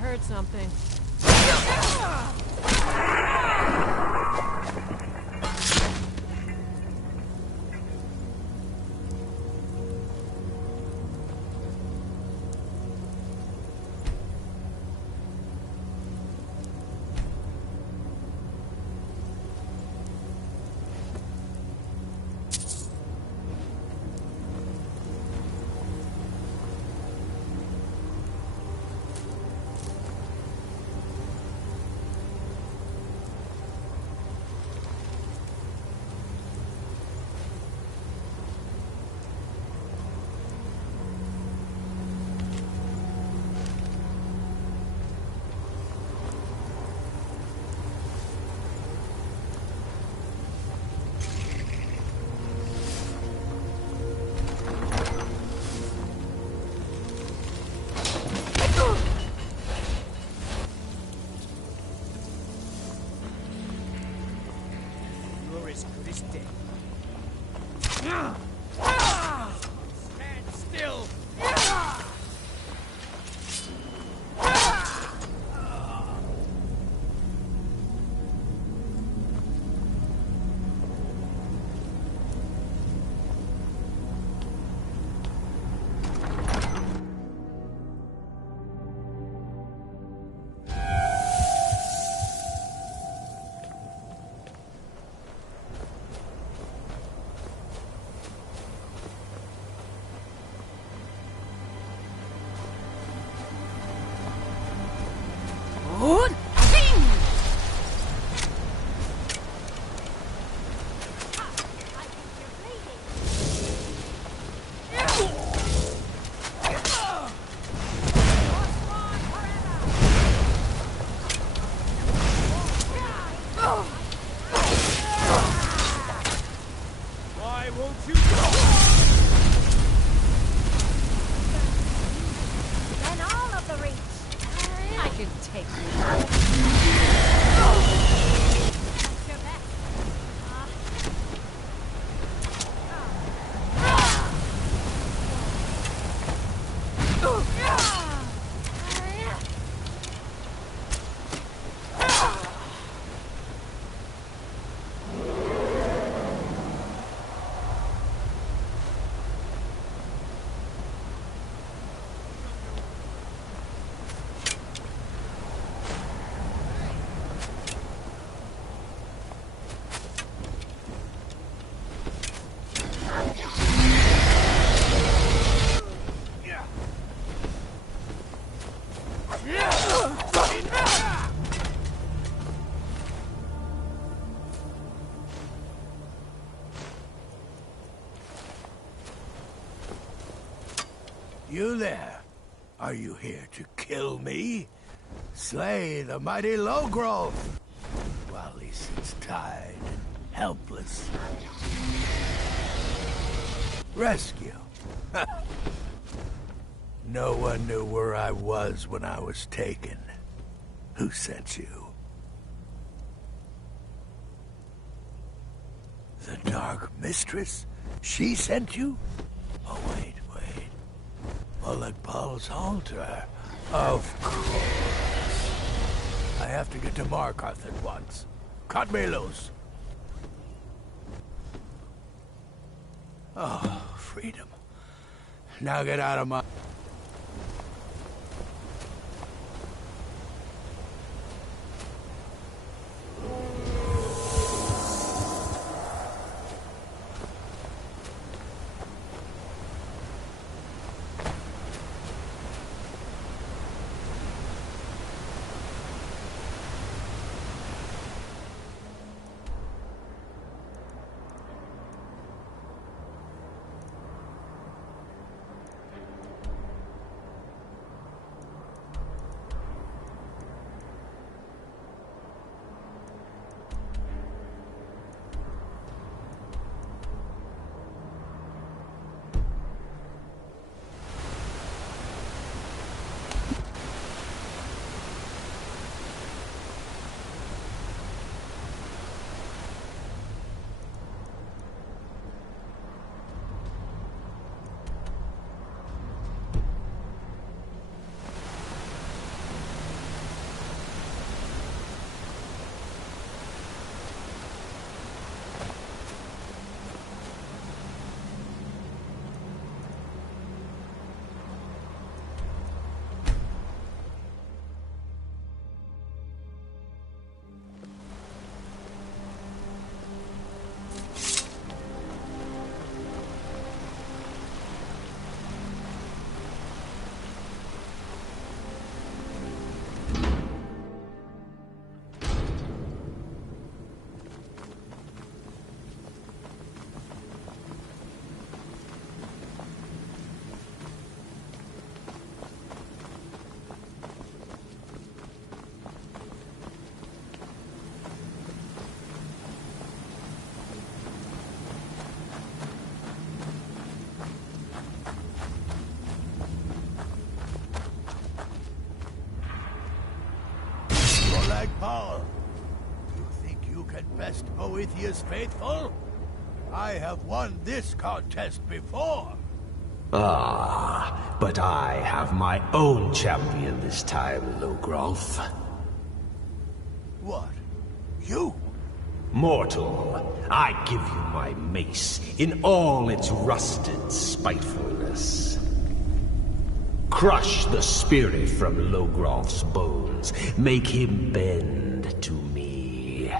heard something. as good as dead. Stand still! You there? Are you here to kill me? Slay the mighty low growth while he sits tied and helpless. Rescue. No one knew where I was when I was taken. Who sent you? The Dark Mistress? She sent you? Oh, wait. Paul's altar. Of course. I have to get to Markarth at once. Cut me loose. Oh, freedom. Now get out of my... Paul, you think you who can best Boethiah's faithful? I have won this contest before. Ah, but I have my own champion this time, Logrolf. What? You? Mortal, I give you my mace in all its rusted spitefulness. Crush the spirit from Logrolf's bones. Make him bend to me.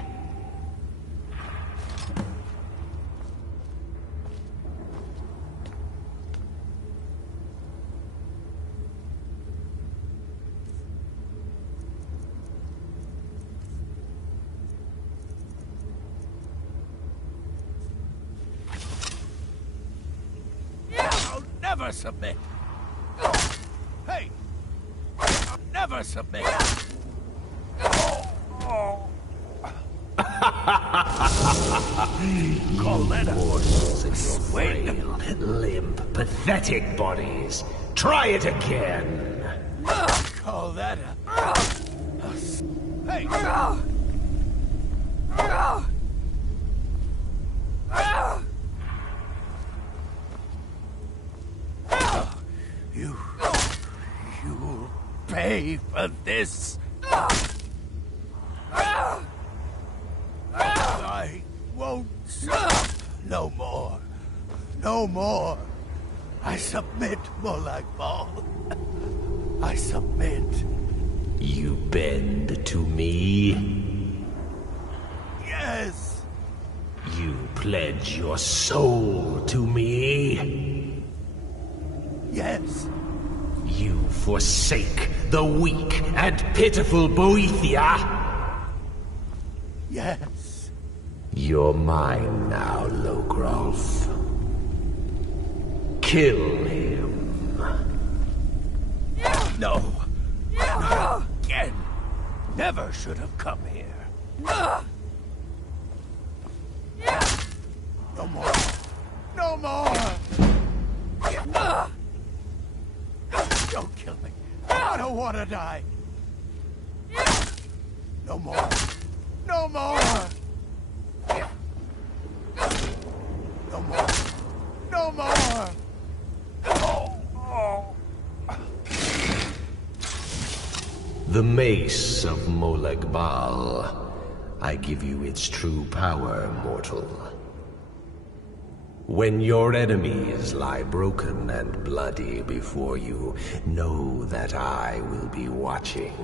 I'll never submit. Hey! I'll never submit. Coletta. Morsels in your frail, limp, pathetic bodies. Try it again. Call that Hey! You'll pay for this. I won't stop. No more. No more. I submit, Molag Bal. I submit. You bend to me? Yes. You pledge your soul to me? Yes. You forsake the weak and pitiful Boethia? Yes. You're mine now, Logrolf. Kill him. No. Not again. Never should have come here. No more. No more. Don't kill me. I don't want to die. No more. No more. No more. No more. The mace of Molag Bal. I give you its true power, mortal. When your enemies lie broken and bloody before you, know that I will be watching.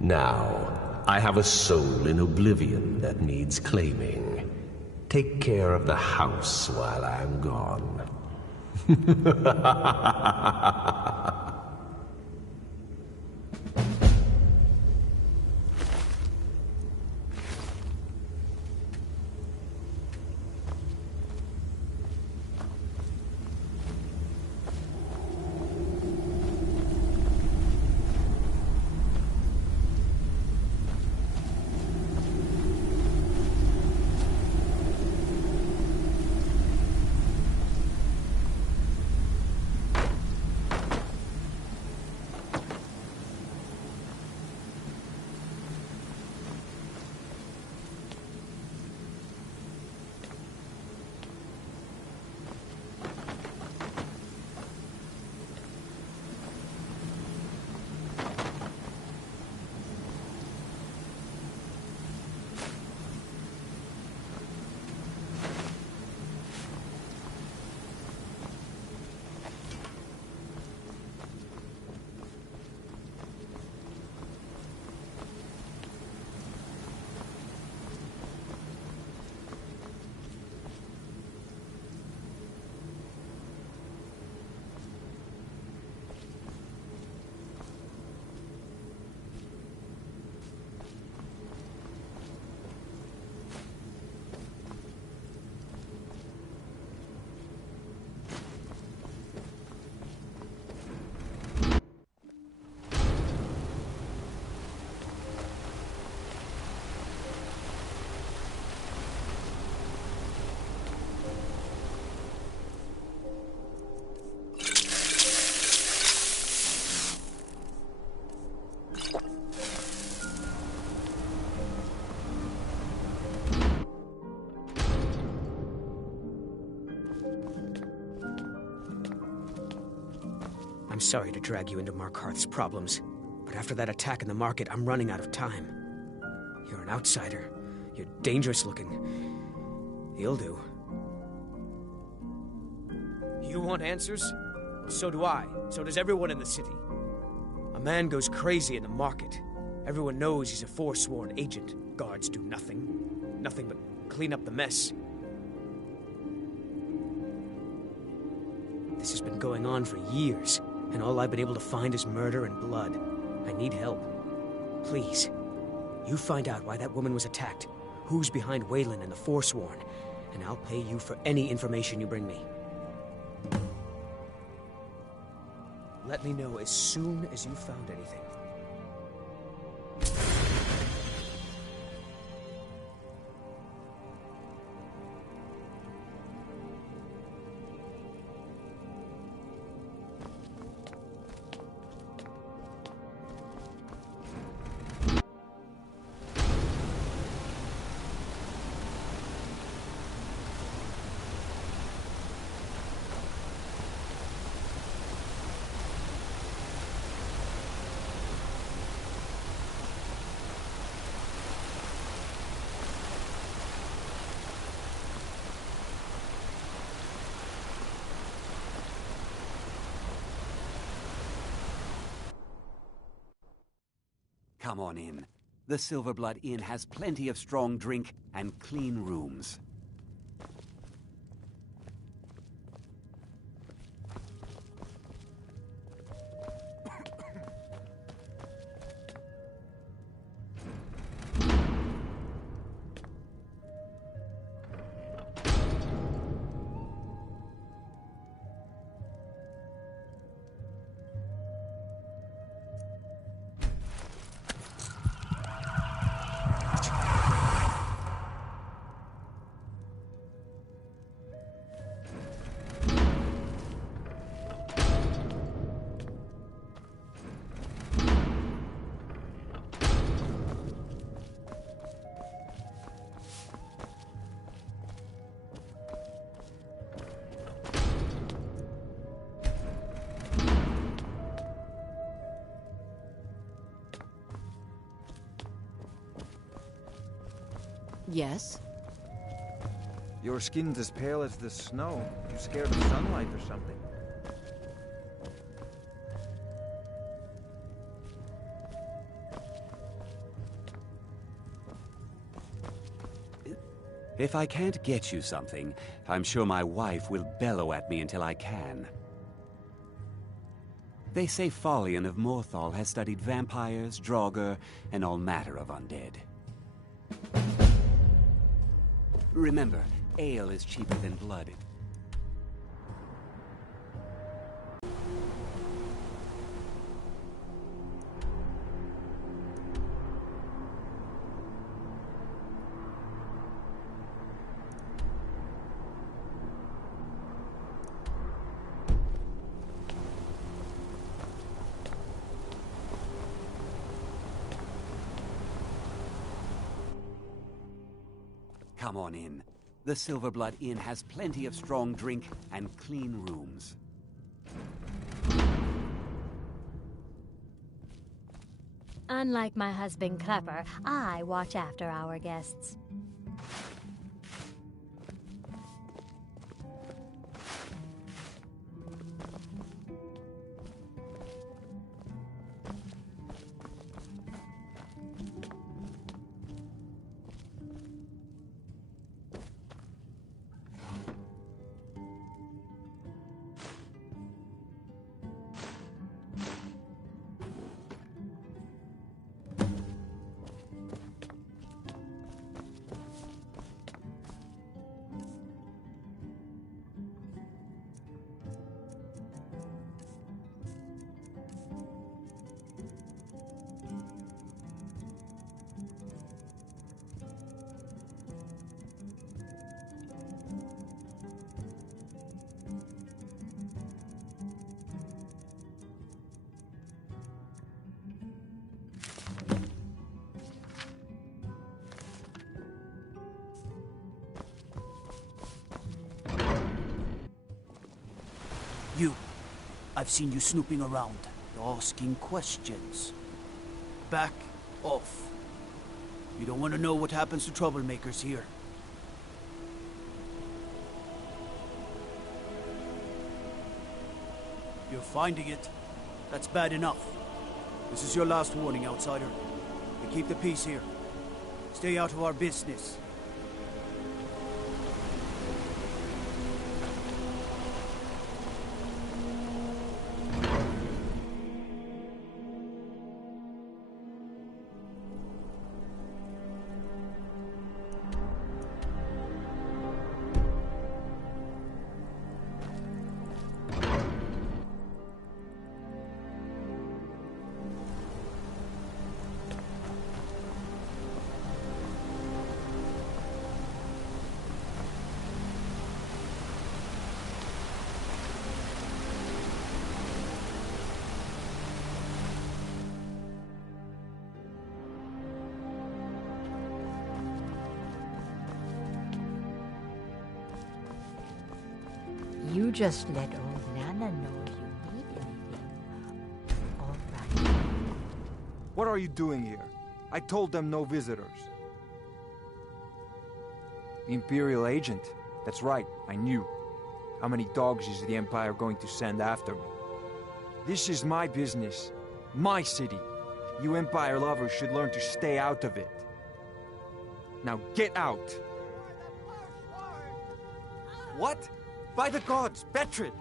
Now, I have a soul in oblivion that needs claiming. Take care of the house while I'm gone. I'm sorry to drag you into Markarth's problems, but after that attack in the market, I'm running out of time. You're an outsider. You're dangerous looking. You'll do. You want answers? So do I. So does everyone in the city. A man goes crazy in the market. Everyone knows he's a forsworn agent. Guards do nothing. Nothing but clean up the mess. This has been going on for years, and all I've been able to find is murder and blood. I need help. Please, you find out why that woman was attacked, who's behind Waylon and the Forsworn, and I'll pay you for any information you bring me. Let me know as soon as you've found anything. Come on in. The Silverblood Inn has plenty of strong drink and clean rooms. Yes? Your skin's as pale as the snow. You scared of sunlight or something. If I can't get you something, I'm sure my wife will bellow at me until I can. They say Follian of Morthal has studied vampires, Draugr, and all matter of undead. Remember, ale is cheaper than blood. Come on in. The Silverblood Inn has plenty of strong drink and clean rooms. Unlike my husband Clapper, I watch after our guests. I've seen you snooping around, asking questions. Back off. You don't want to know what happens to troublemakers here. You're finding it. That's bad enough. This is your last warning, outsider. And keep the peace here. Stay out of our business. You just let old Nana know if you need anything. All right. What are you doing here? I told them no visitors. The Imperial agent. That's right, I knew. How many dogs is the Empire going to send after me? This is my business. My city. You Empire lovers should learn to stay out of it. Now get out! What? By the gods, Betrid!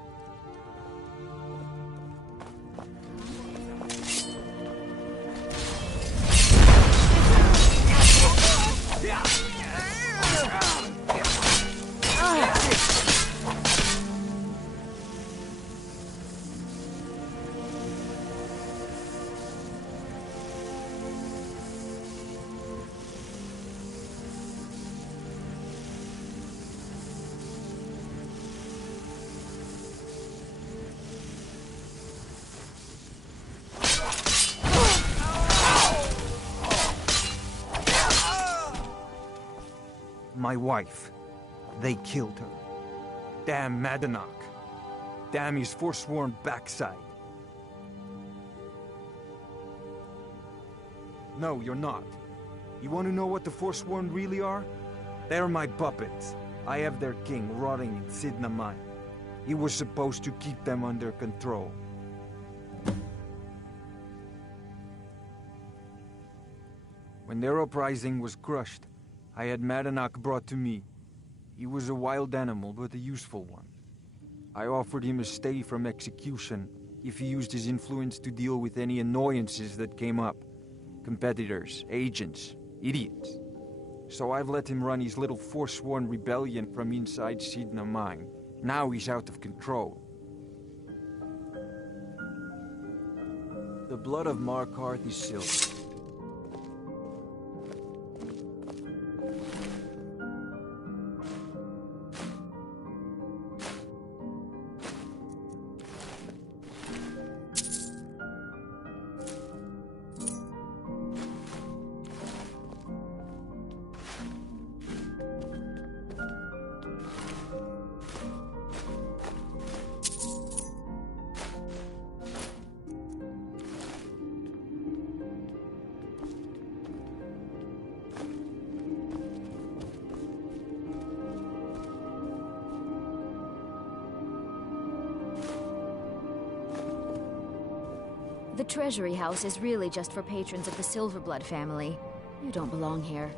My wife. They killed her. Damn Madanach. Damn his forsworn backside. No, you're not. You want to know what the forsworn really are? They're my puppets. I have their king rotting in Sidna Mine. He was supposed to keep them under control. When their uprising was crushed, I had Madanach brought to me. He was a wild animal, but a useful one. I offered him a stay from execution if he used his influence to deal with any annoyances that came up. Competitors, agents, idiots. So I've let him run his little forsworn rebellion from inside Sidna Mine. Now he's out of control. The blood of Markarth is silver. The Treasury House is really just for patrons of the Silverblood family. You don't belong here.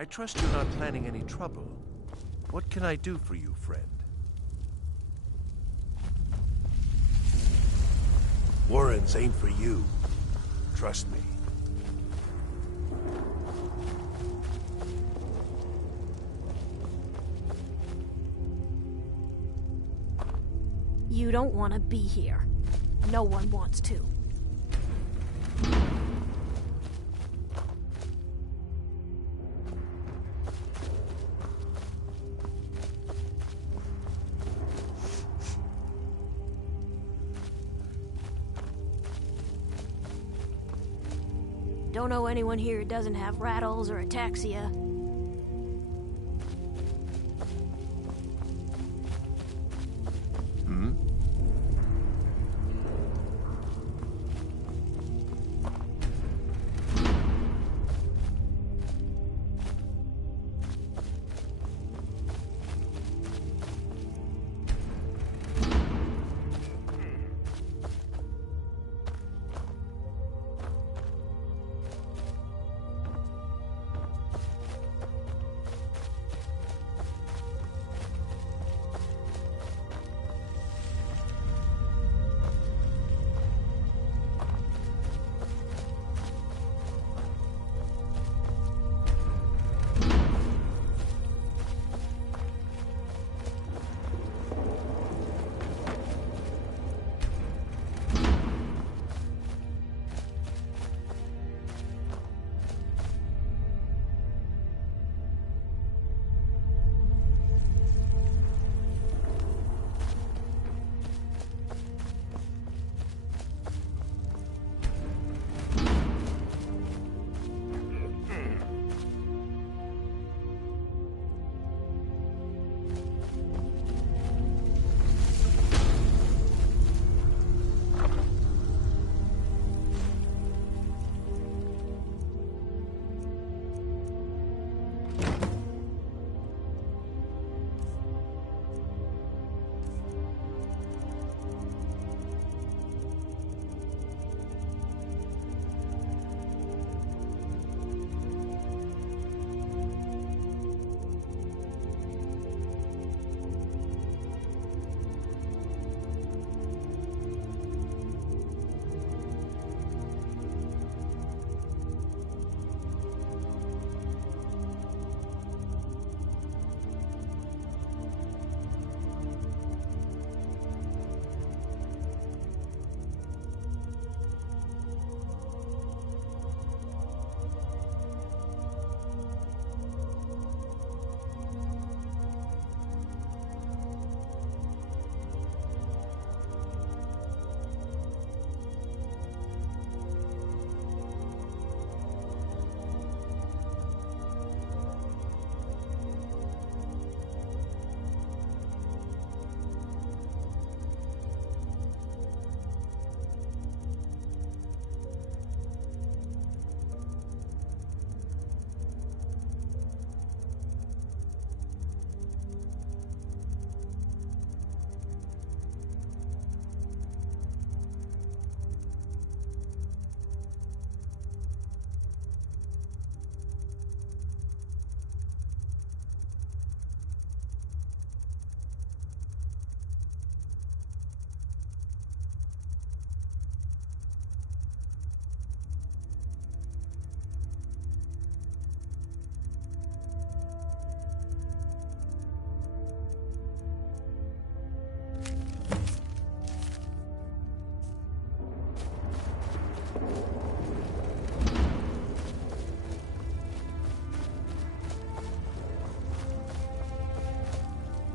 I trust you're not planning any trouble. What can I do for you, friend? Warrens ain't for you. Trust me. You don't want to be here. No one wants to. Don't know anyone here who doesn't have rattles or ataxia.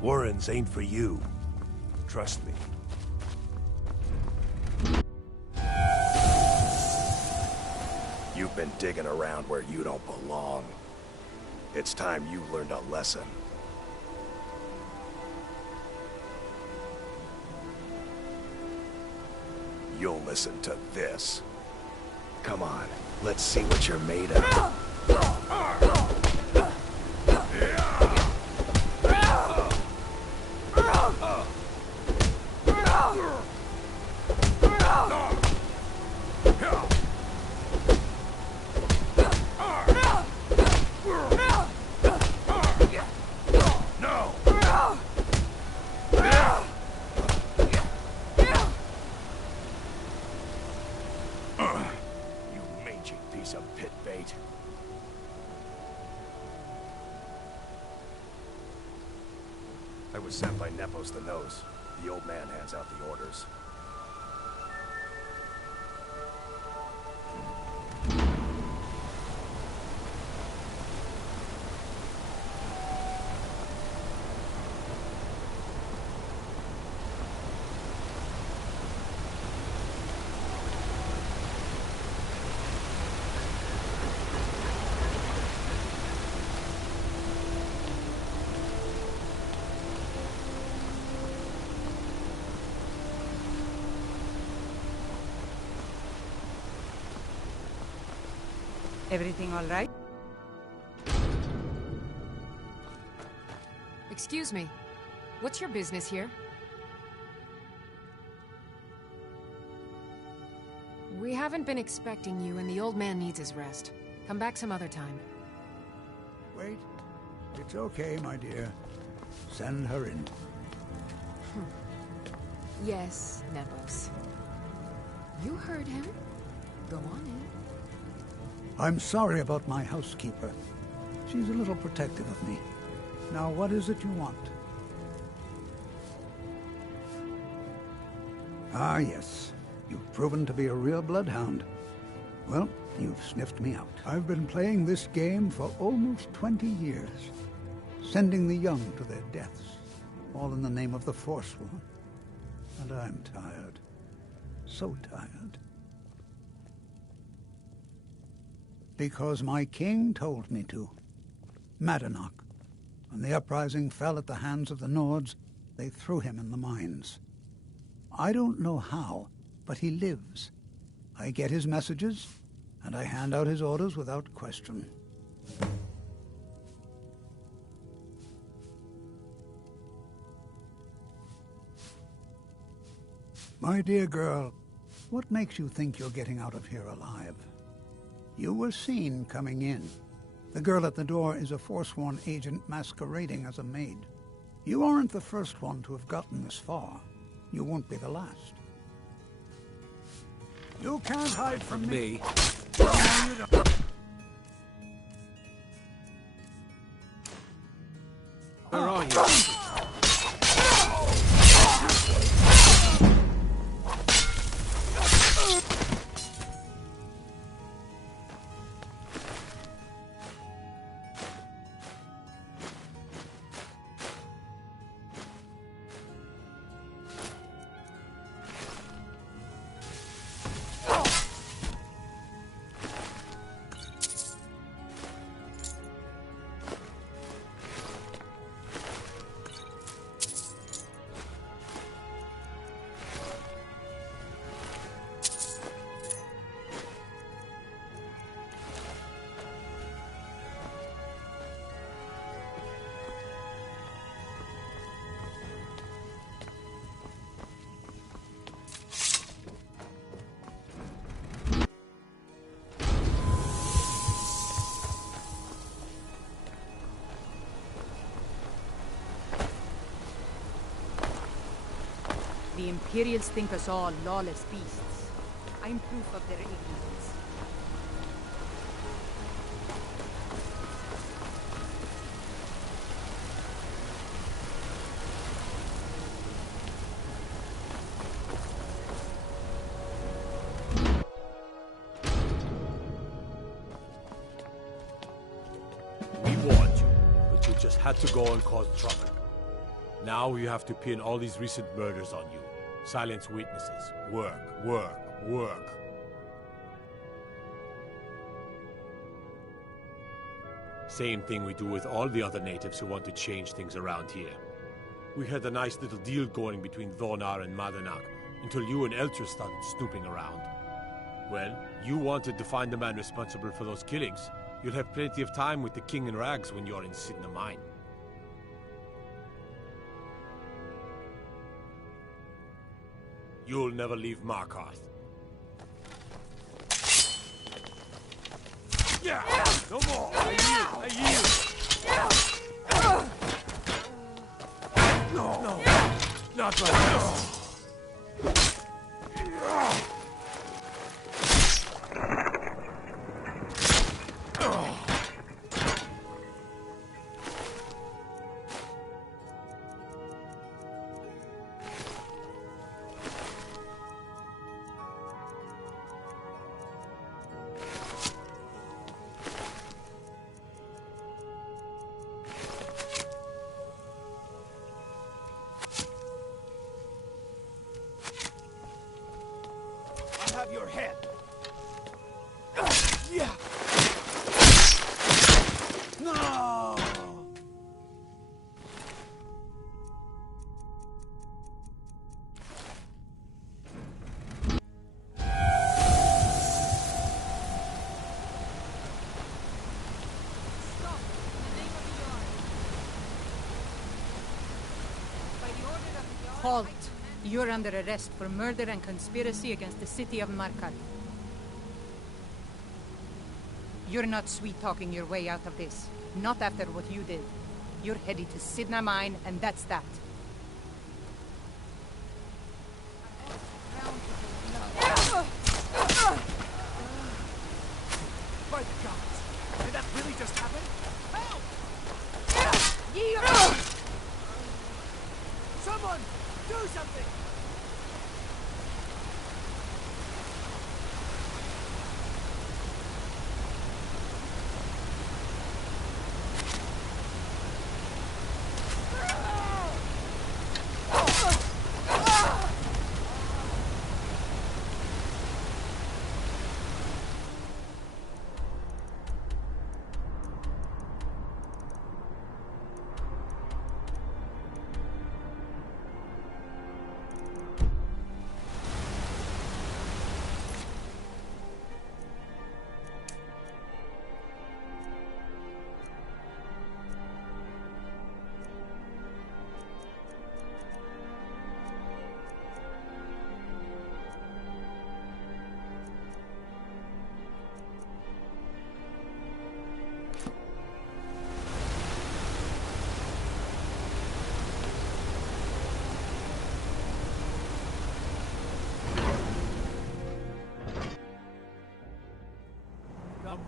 Warrens ain't for you. Trust me. You've been digging around where you don't belong. It's time you learned a lesson. You'll listen to this. Come on, let's see what you're made of. piece of pit bait. I was sent by Nepos the Nose. The old man hands out the orders. Everything all right? Excuse me. What's your business here? We haven't been expecting you, and the old man needs his rest. Come back some other time. Wait. It's okay, my dear. Send her in. Yes, Nepos. You heard him. Go on in. I'm sorry about my housekeeper. She's a little protective of me. Now, what is it you want? Ah, yes. You've proven to be a real bloodhound. Well, you've sniffed me out. I've been playing this game for almost 20 years, sending the young to their deaths, all in the name of the Forsworn. And I'm tired. So tired. Because my king told me to. Madanach. When the uprising fell at the hands of the Nords, they threw him in the mines. I don't know how, but he lives. I get his messages, and I hand out his orders without question. My dear girl, what makes you think you're getting out of here alive? You were seen coming in. The girl at the door is a Forsworn agent masquerading as a maid. You aren't the first one to have gotten this far. You won't be the last. You can't hide from me. No, you don't. Where are you? The Imperials think us all lawless beasts. I'm proof of their ignorance. We warned you, but you just had to go and cause trouble. Now you have to pin all these recent murders on you. Silence witnesses. Work, work, work. Same thing we do with all the other natives who want to change things around here. We had a nice little deal going between Thonar and Madanach, until you and Eltra started snooping around. Well, you wanted to find the man responsible for those killings. You'll have plenty of time with the King in Rags when you're in Sidna Mine. You'll never leave Markarth. Yeah! No more! I yield! No! Not like this! your head. Yeah. No! Halt! You're under arrest for murder and conspiracy against the city of Markarth. You're not sweet-talking your way out of this. Not after what you did. You're headed to Sidna Mine, and that's that. By the gods! Did that really just happen? Help! Someone! Do something!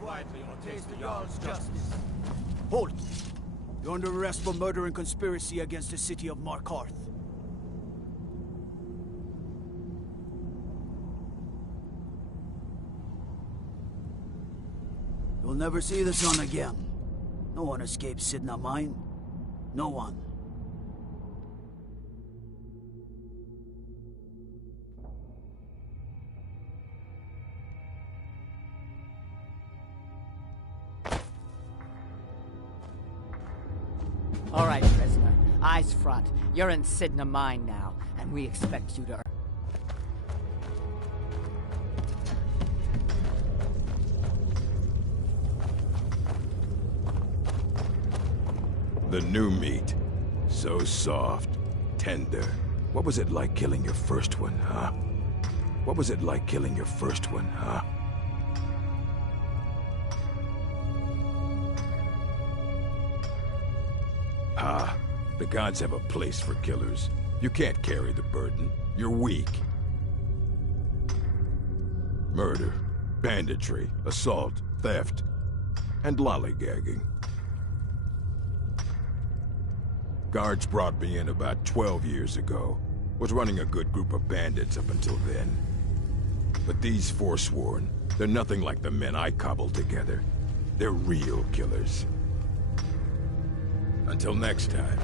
Quietly or taste the Jarl's justice. Halt! You're under arrest for murder and conspiracy against the city of Markarth. You'll never see the sun again. No one escapes Sidna Mine. No one. All right, prisoner. Eyes front. You're in Sidna Mine now, and we expect you to... The new meat. So soft, tender. What was it like killing your first one, huh? What was it like killing your first one, huh? Ah, the gods have a place for killers. You can't carry the burden. You're weak. Murder, banditry, assault, theft, and lollygagging. Guards brought me in about 12 years ago. Was running a good group of bandits up until then. But these Forsworn, they're nothing like the men I cobbled together. They're real killers. Until next time.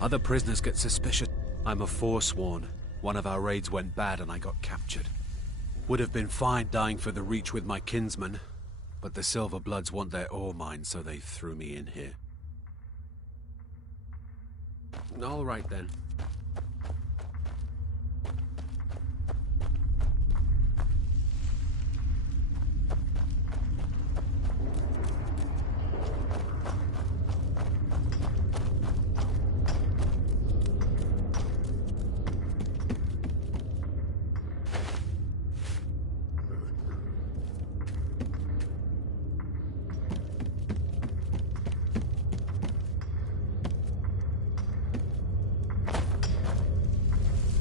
Other prisoners get suspicious. I'm a Forsworn. One of our raids went bad and I got captured. Would have been fine dying for the Reach with my kinsmen, but the Silver Bloods want their ore mine, so they threw me in here. All right then.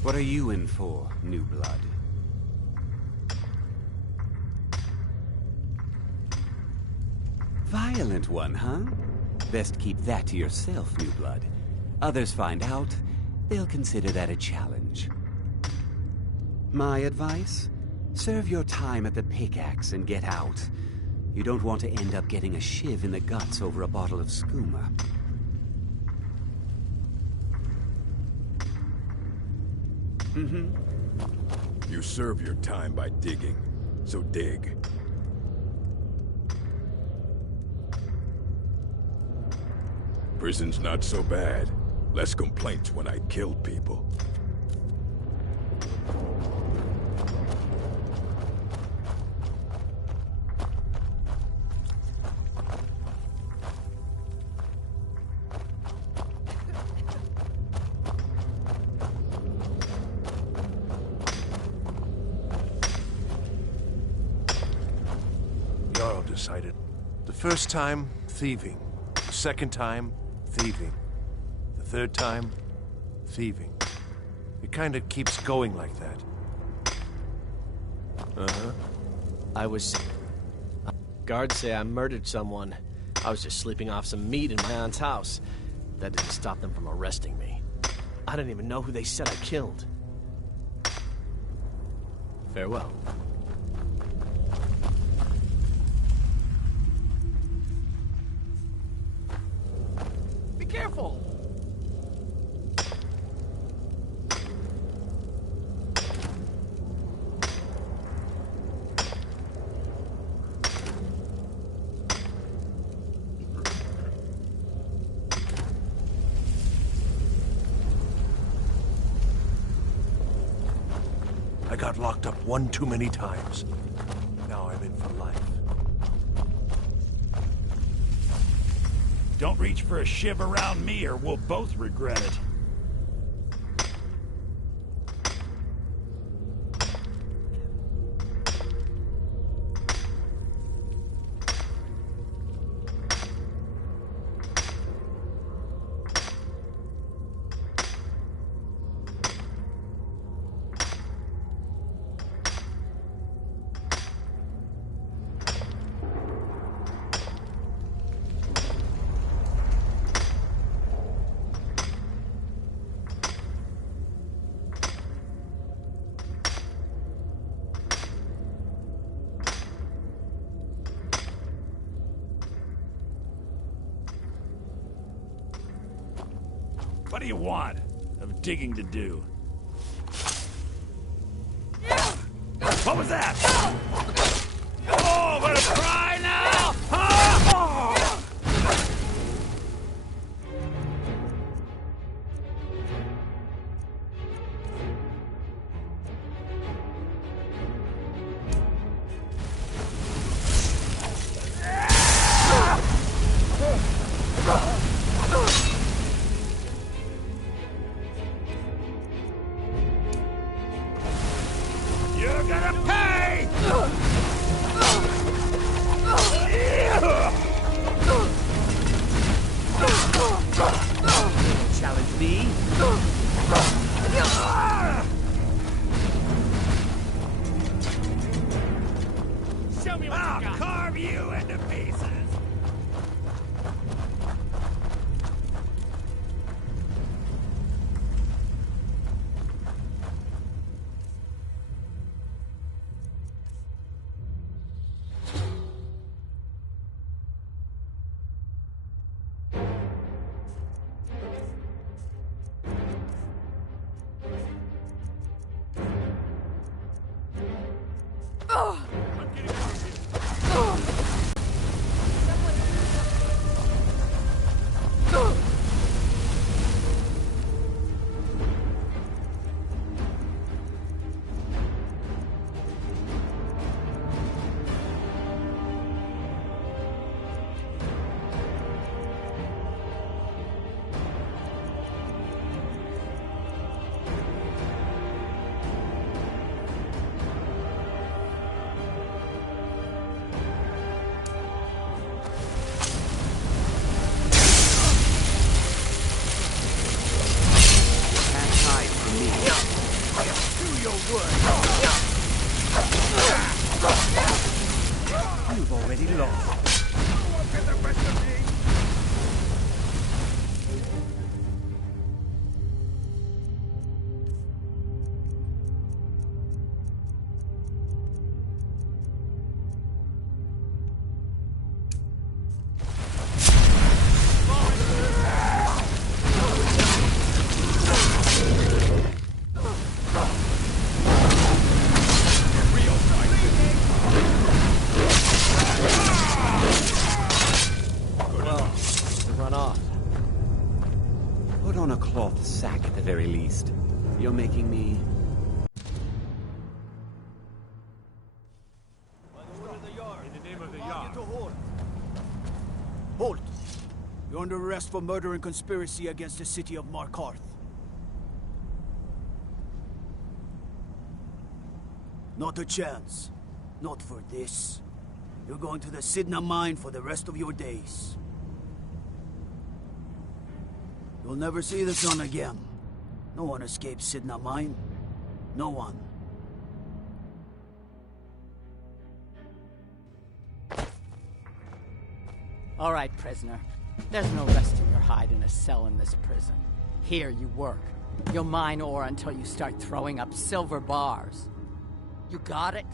What are you in for, new blood? Violent one, huh? Best keep that to yourself, new blood. Others find out, they'll consider that a challenge. My advice? Serve your time at the pickaxe and get out. You don't want to end up getting a shiv in the guts over a bottle of skooma. You serve your time by digging, so dig. Prison's not so bad. Less complaints when I killed people. Jarl decided. The first time, thieving. The second time, thieving. The third time, thieving. It kind of keeps going like that. Guards say I murdered someone. I was just sleeping off some meat in my aunt's house. That didn't stop them from arresting me. I didn't even know who they said I killed. Farewell. Be careful! I got locked up one too many times. Now I'm in for life. Don't reach for a shiv around me or we'll both regret it. What do you want? Of digging to do. What was that? Oh, gonna cry now? You're gonna pay! Challenge me? Show me what you got. I'll carve you into pieces. You've already lost. Sack at the very least. You're making me... In the name of the Yard. Halt! You're under arrest for murder and conspiracy against the city of Markarth. Not a chance. Not for this. You're going to the Sidna mine for the rest of your days. You'll never see the sun again. No one escapes Sidna mine. No one. All right, prisoner. There's no resting your hide in a cell in this prison. Here you work. You'll mine ore until you start throwing up silver bars. You got it?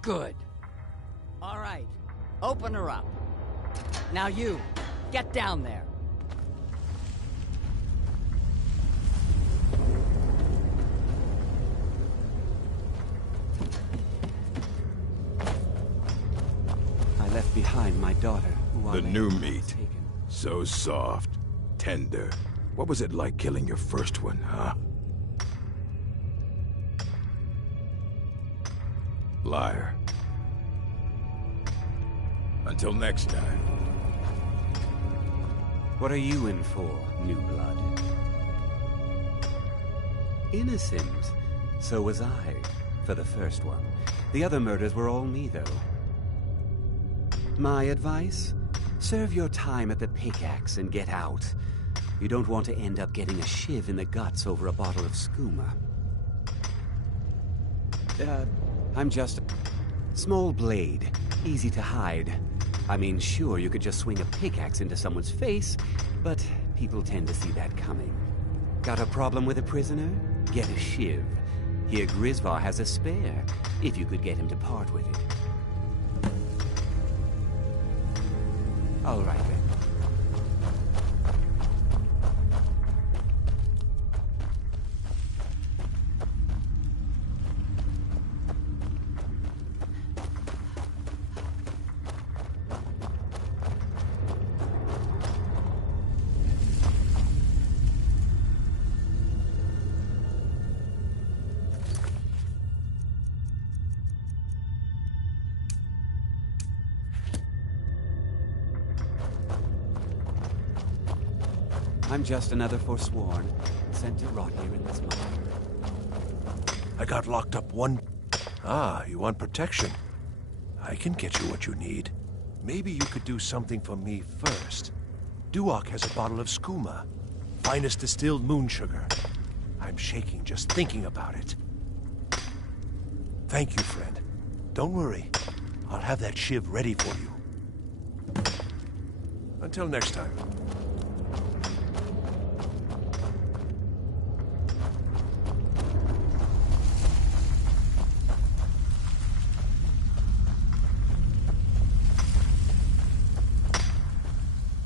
Good. All right. Open her up. Now you, get down there. I left behind my daughter, who The new meat. So soft, tender. What was it like killing your first one, huh? Liar. Until next time. What are you in for, new blood? Innocent. So was I, for the first one. The other murders were all me, though. My advice? Serve your time at the pickaxe and get out. You don't want to end up getting a shiv in the guts over a bottle of skooma. I'm just a small blade, easy to hide. I mean, sure, you could just swing a pickaxe into someone's face, but people tend to see that coming. Got a problem with a prisoner? Get a shiv. Here Grisvar has a spare, if you could get him to part with it. All right, then. I'm just another Forsworn, sent to rot here in this mine. I got locked up one... Ah, you want protection? I can get you what you need. Maybe you could do something for me first. Duok has a bottle of skooma. Finest distilled moon sugar. I'm shaking just thinking about it. Thank you, friend. Don't worry. I'll have that shiv ready for you. Until next time.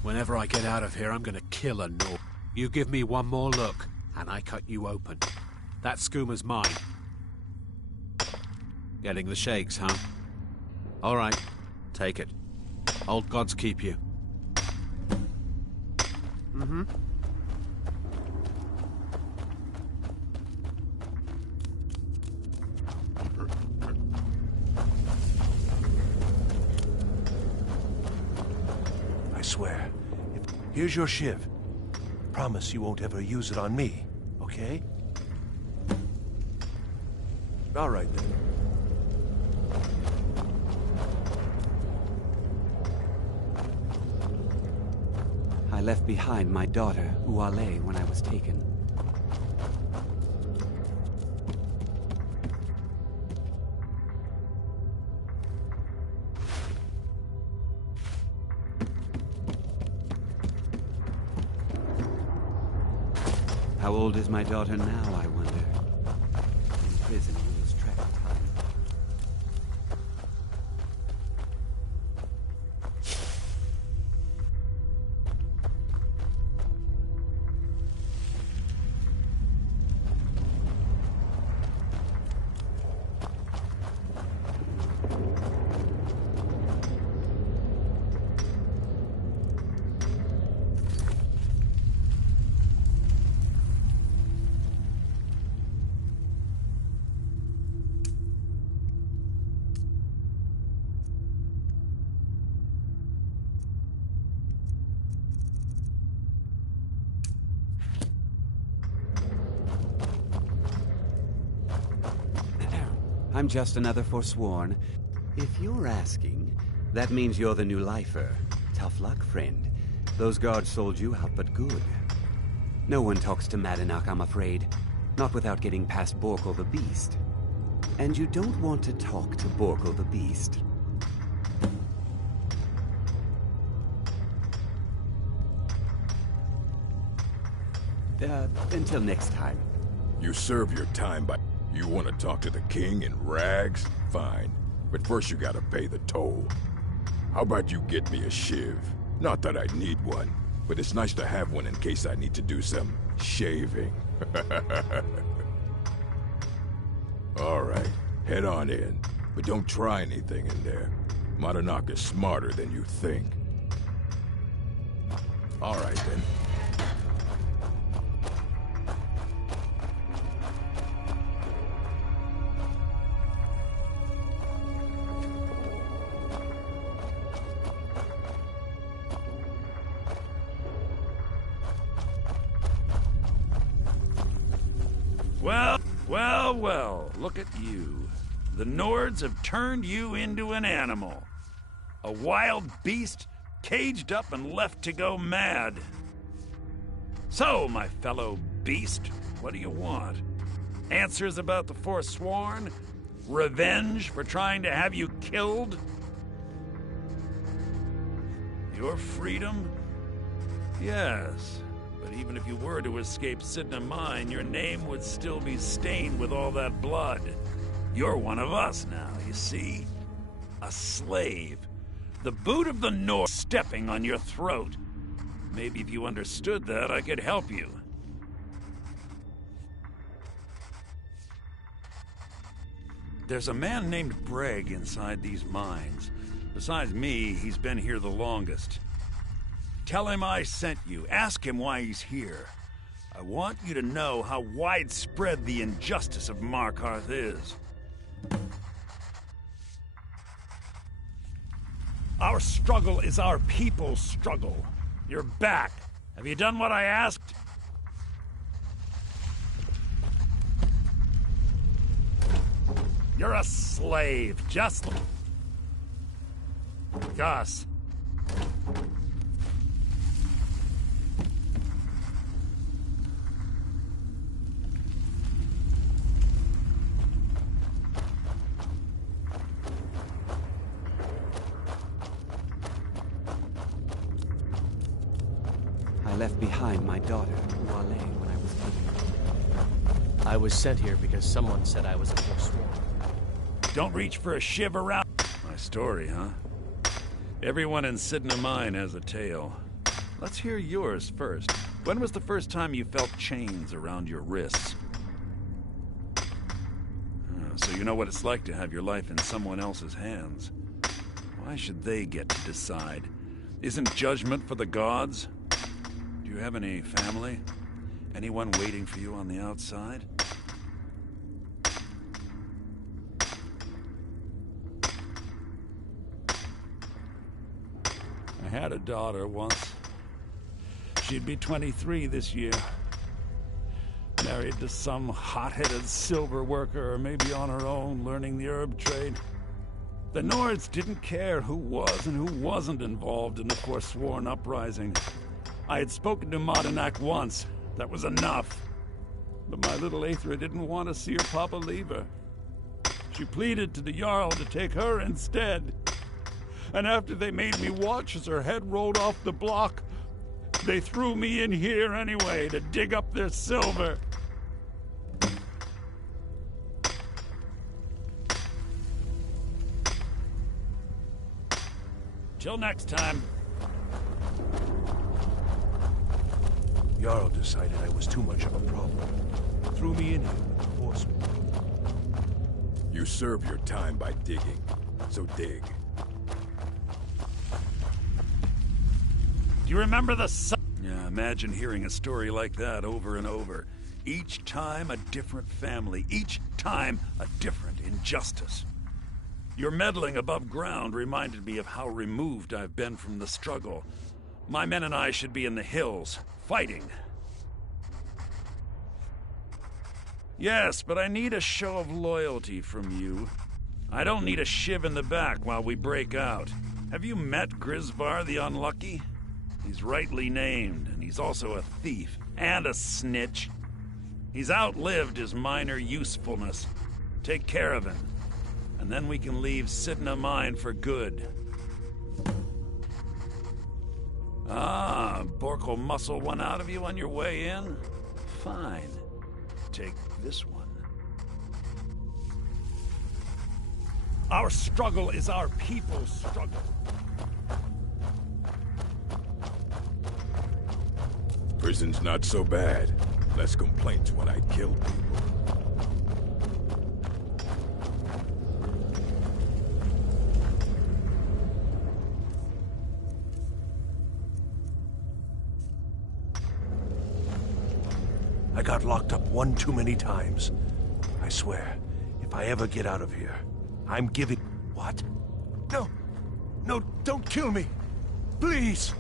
Whenever I get out of here, I'm gonna kill a Nord. You give me one more look, and I cut you open. That skooma's mine. Getting the shakes, huh? All right, take it. Old gods keep you. Mm-hmm. I swear. Here's your shiv. Promise you won't ever use it on me, okay? All right, then. I left behind my daughter, Uale, when I was taken. How old is my daughter now, I wonder? In prison, we lose track of time. I'm just another Forsworn. If you're asking, that means you're the new lifer. Tough luck, friend. Those guards sold you out, but good. No one talks to Madanach, I'm afraid. Not without getting past Borkle the Beast. And you don't want to talk to Borkle the Beast. Until next time. You serve your time by... You want to talk to the king in rags? Fine. But first you gotta pay the toll. How about you get me a shiv? Not that I need one, but it's nice to have one in case I need to do some shaving. Alright, head on in. But don't try anything in there. Madanach is smarter than you think. Alright then. Well, look at you. The Nords have turned you into an animal. A wild beast, caged up and left to go mad. So, my fellow beast, what do you want? Answers about the Forsworn? Revenge for trying to have you killed? Your freedom? Yes. But even if you were to escape Sidna Mine, your name would still be stained with all that blood. You're one of us now, you see? A slave. The boot of the North stepping on your throat. Maybe if you understood that, I could help you. There's a man named Breg inside these mines. Besides me, he's been here the longest. Tell him I sent you. Ask him why he's here. I want you to know how widespread the injustice of Markarth is. Our struggle is our people's struggle. You're back. Have you done what I asked? You're a slave, just like us. I left behind my daughter, Uale, when I was taken. I was sent here because someone said I was a Forsworn. Don't reach for a shiv around... My story, huh? Everyone in Sidna Mine has a tale. Let's hear yours first. When was the first time you felt chains around your wrists? So you know what it's like to have your life in someone else's hands. Why should they get to decide? Isn't judgment for the gods? Do you have any family? Anyone waiting for you on the outside? I had a daughter once. She'd be 23 this year. Married to some hot-headed silver worker, or maybe on her own, learning the herb trade. The Nords didn't care who was and who wasn't involved in the Forsworn uprising. I had spoken to Madanak once. That was enough. But my little Aethra didn't want to see her papa leave her. She pleaded to the Jarl to take her instead. And after they made me watch as her head rolled off the block, they threw me in here anyway to dig up their silver. Till next time. Jarl decided I was too much of a problem. Threw me in here with the force. You serve your time by digging, so dig. Do you remember the sun? Yeah, imagine hearing a story like that over and over. Each time a different family, each time a different injustice. Your meddling above ground reminded me of how removed I've been from the struggle. My men and I should be in the hills, fighting. Yes, but I need a show of loyalty from you. I don't need a shiv in the back while we break out. Have you met Grisvar the Unlucky? He's rightly named, and he's also a thief and a snitch. He's outlived his minor usefulness. Take care of him, and then we can leave Sidna Mine for good. Ah, Bork will muscle one out of you on your way in? Fine. Take this one. Our struggle is our people's struggle. Prison's not so bad. Less complaints when I kill people. I got locked up one too many times. I swear, if I ever get out of here, I'm giving... What? No! No, don't kill me! Please!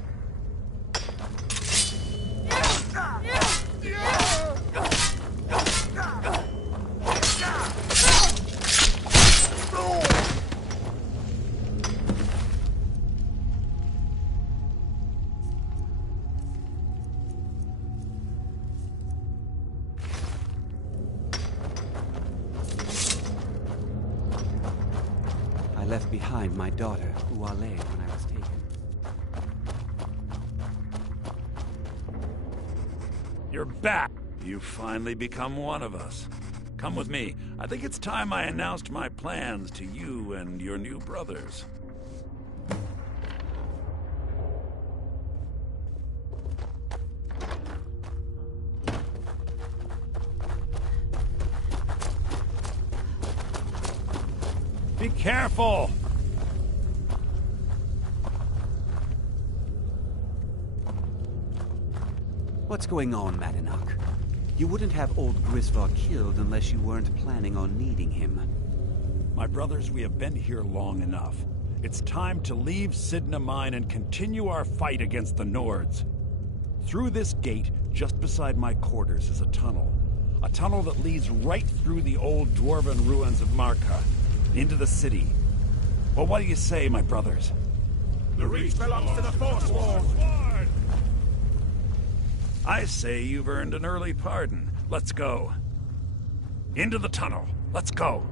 I left behind my daughter, Uale, when I was taken. You're back. You've finally become one of us. Come with me. I think it's time I announced my plans to you and your new brothers. Be careful! What's going on, Madanak? You wouldn't have old Grisvar killed unless you weren't planning on needing him. My brothers, we have been here long enough. It's time to leave Sidna Mine and continue our fight against the Nords. Through this gate, just beside my quarters, is a tunnel. A tunnel that leads right through the old dwarven ruins of Marka, into the city. Well, what do you say, my brothers? The Reach belongs to the Forsworn! I say you've earned an early pardon. Let's go. Into the tunnel. Let's go.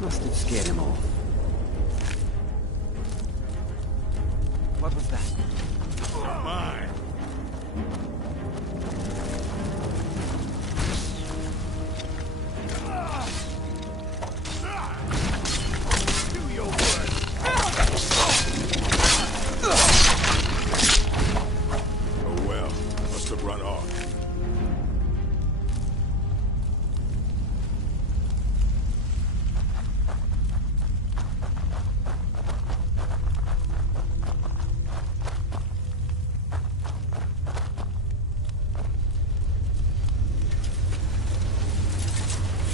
Must have scared him off. What was that? Mine. Do your work. Oh well, must have run off.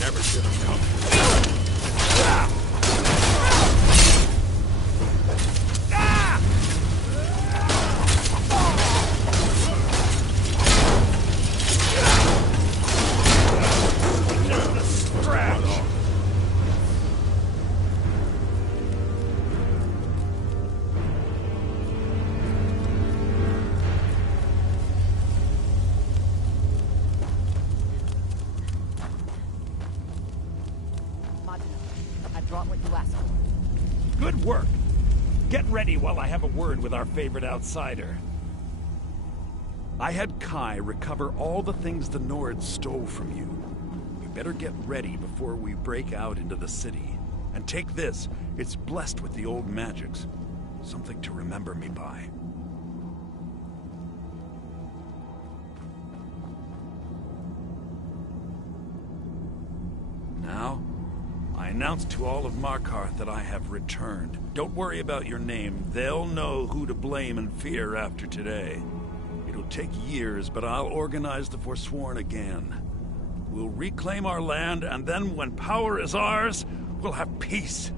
Never should have come. I brought what you asked for. Good work. Get ready while I have a word with our favorite outsider. I had Kai recover all the things the Nords stole from you. You better get ready before we break out into the city. And take this. It's blessed with the old magics. Something to remember me by. Now, I announce to all of Markarth that I have returned. Don't worry about your name. They'll know who to blame and fear after today. It'll take years, but I'll organize the Forsworn again. We'll reclaim our land, and then when power is ours, we'll have peace.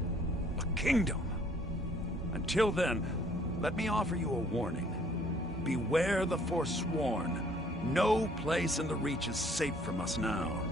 A kingdom. Until then, let me offer you a warning. Beware the Forsworn. No place in the Reach is safe from us now.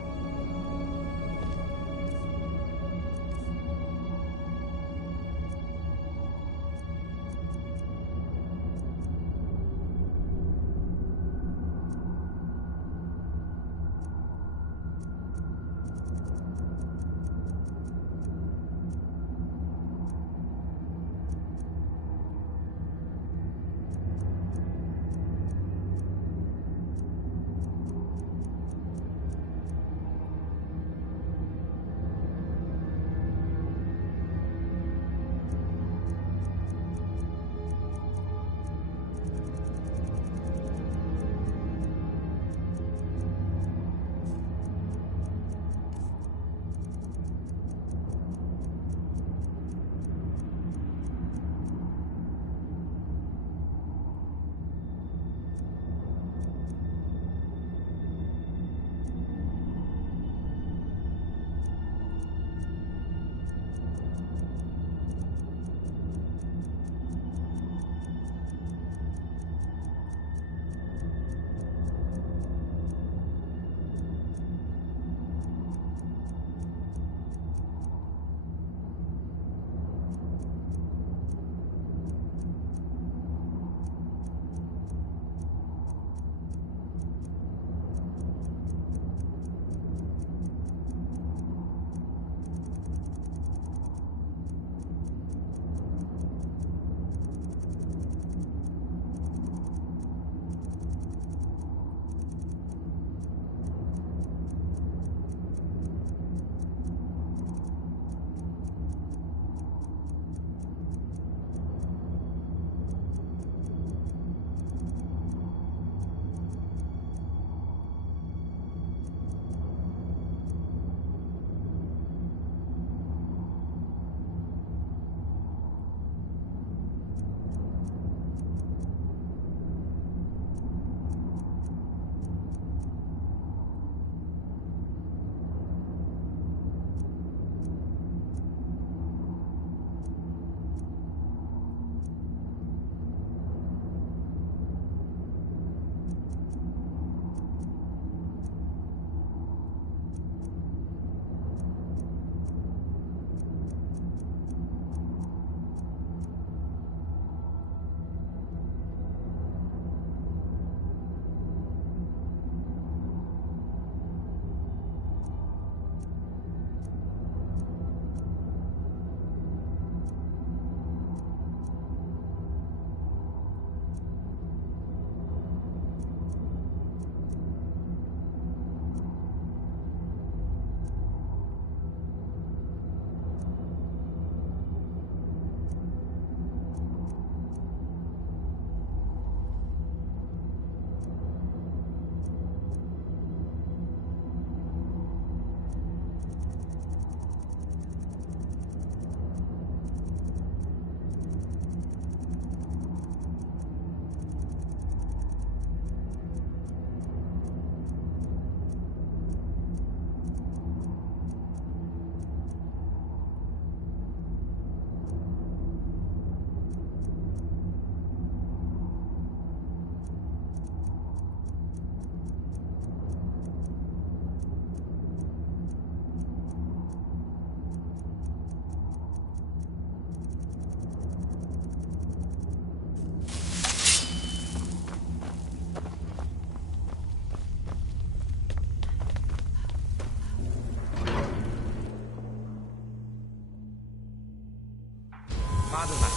Madeline.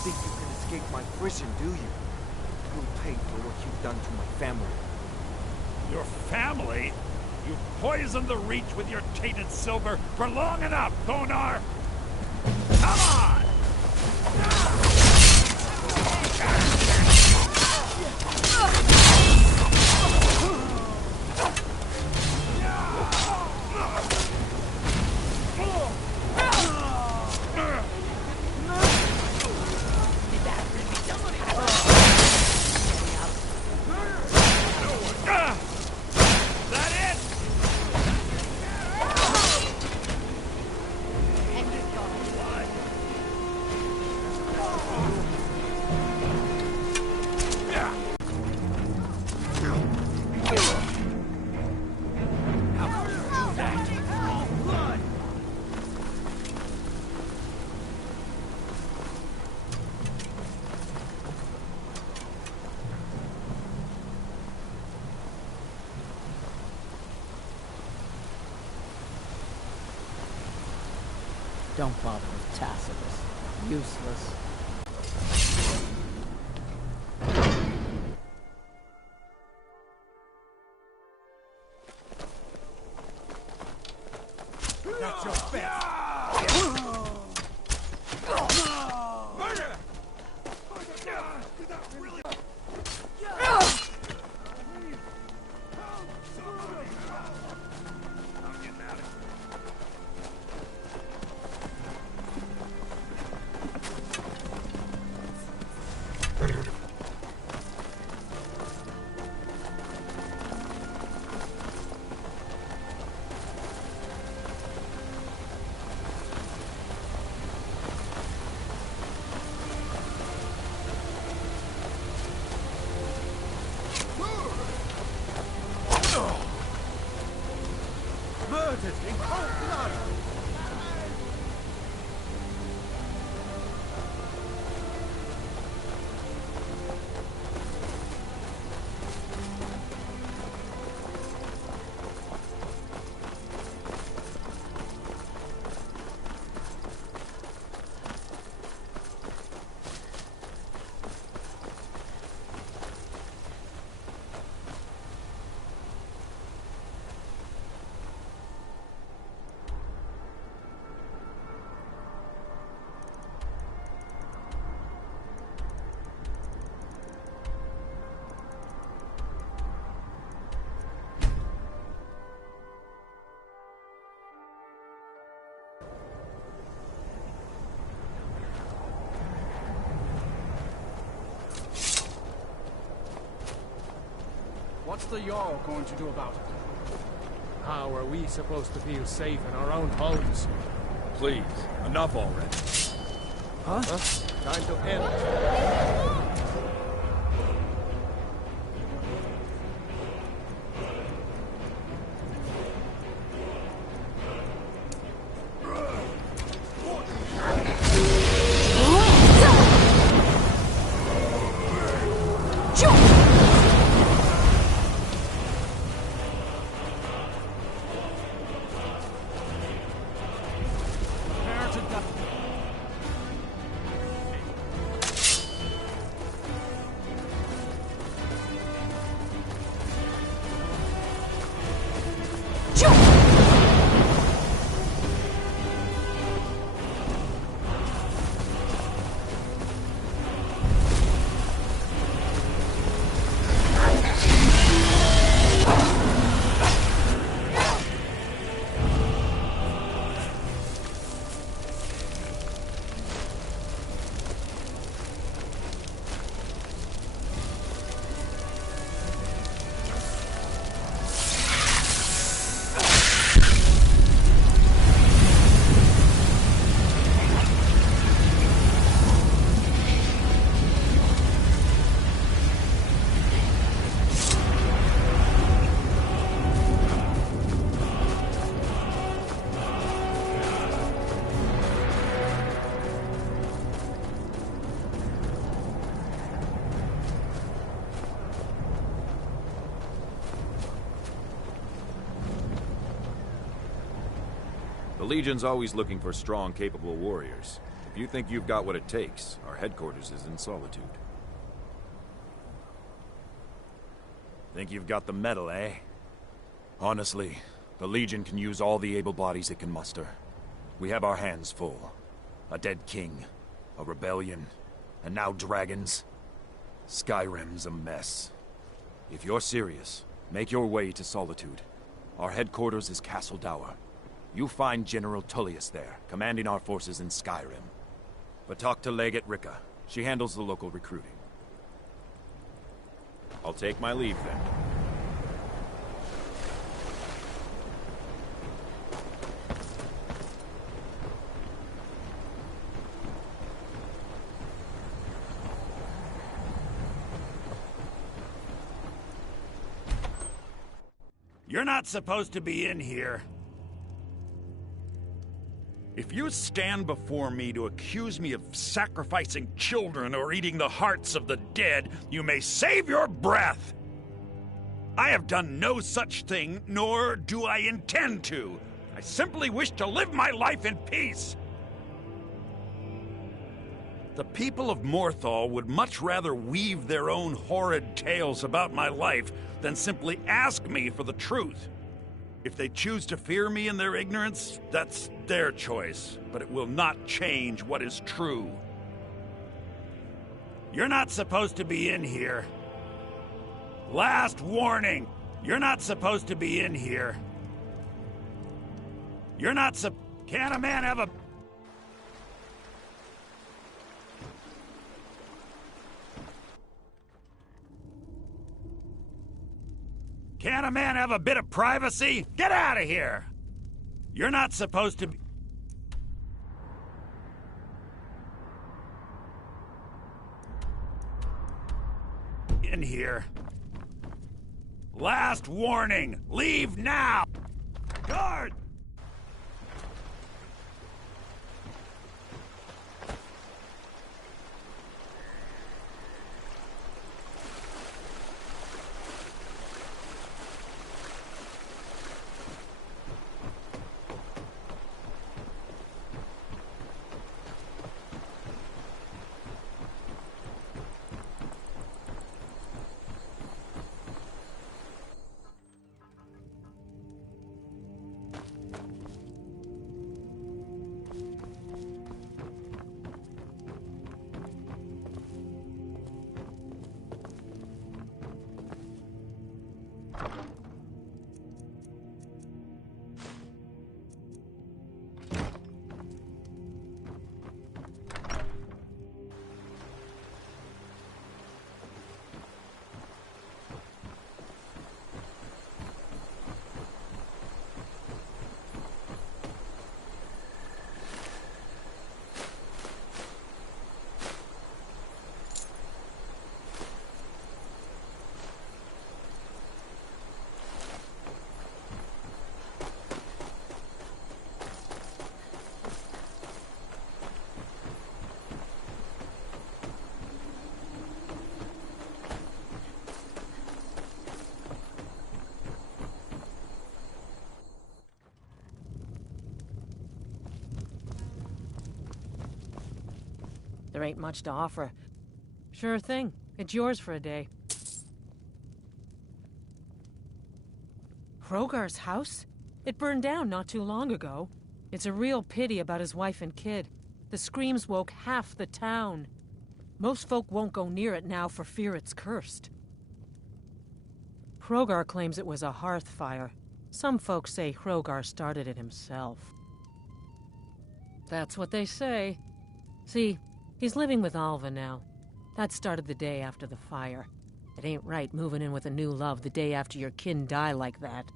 Think you can escape my prison, do you? You'll pay for what you've done to my family. Your family? You've poisoned the Reach with your tainted silver for long enough, Thonar! Come on! Don't bother with Tacitus. Useless. That's your best. Murder! Murdered in cold blood! What's the Jarl going to do about it? How are we supposed to feel safe in our own homes? Please, enough already. Huh? Time to end. The Legion's always looking for strong, capable warriors. If you think you've got what it takes, our headquarters is in Solitude. Think you've got the metal, eh? Honestly, the Legion can use all the able bodies it can muster. We have our hands full. A dead king, a rebellion, and now dragons. Skyrim's a mess. If you're serious, make your way to Solitude. Our headquarters is Castle Dower. You'll find General Tullius there, commanding our forces in Skyrim. But talk to Legate Ricka. She handles the local recruiting. I'll take my leave then. You're not supposed to be in here. If you stand before me to accuse me of sacrificing children or eating the hearts of the dead, you may save your breath. I have done no such thing, nor do I intend to. I simply wish to live my life in peace. The people of Morthal would much rather weave their own horrid tales about my life than simply ask me for the truth. If they choose to fear me in their ignorance, that's their choice, but it will not change what is true. You're not supposed to be in here. Last warning! You're not supposed to be in here. You're not Can't a man have a... Can't a man have a bit of privacy? Get out of here! You're not supposed to be... in here. Last warning! Leave now! Guard! There ain't much to offer. Sure thing. It's yours for a day. Hrogar's house? It burned down not too long ago. It's a real pity about his wife and kid. The screams woke half the town. Most folk won't go near it now for fear it's cursed. Hrogar claims it was a hearth fire. Some folks say Hrogar started it himself. That's what they say. See, he's living with Alva now. That started the day after the fire. It ain't right moving in with a new love the day after your kin die like that.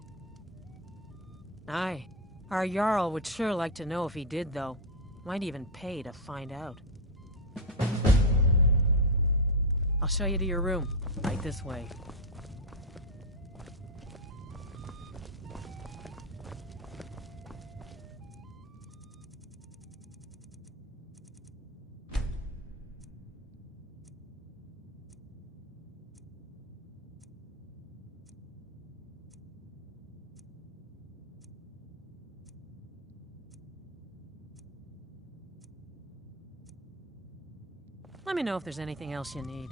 Aye, our Jarl would sure like to know if he did, though. Might even pay to find out. I'll show you to your room. Right this way. Let me know if there's anything else you need.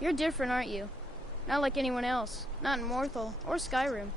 You're different, aren't you? Not like anyone else. Not in Morthal or Skyrim.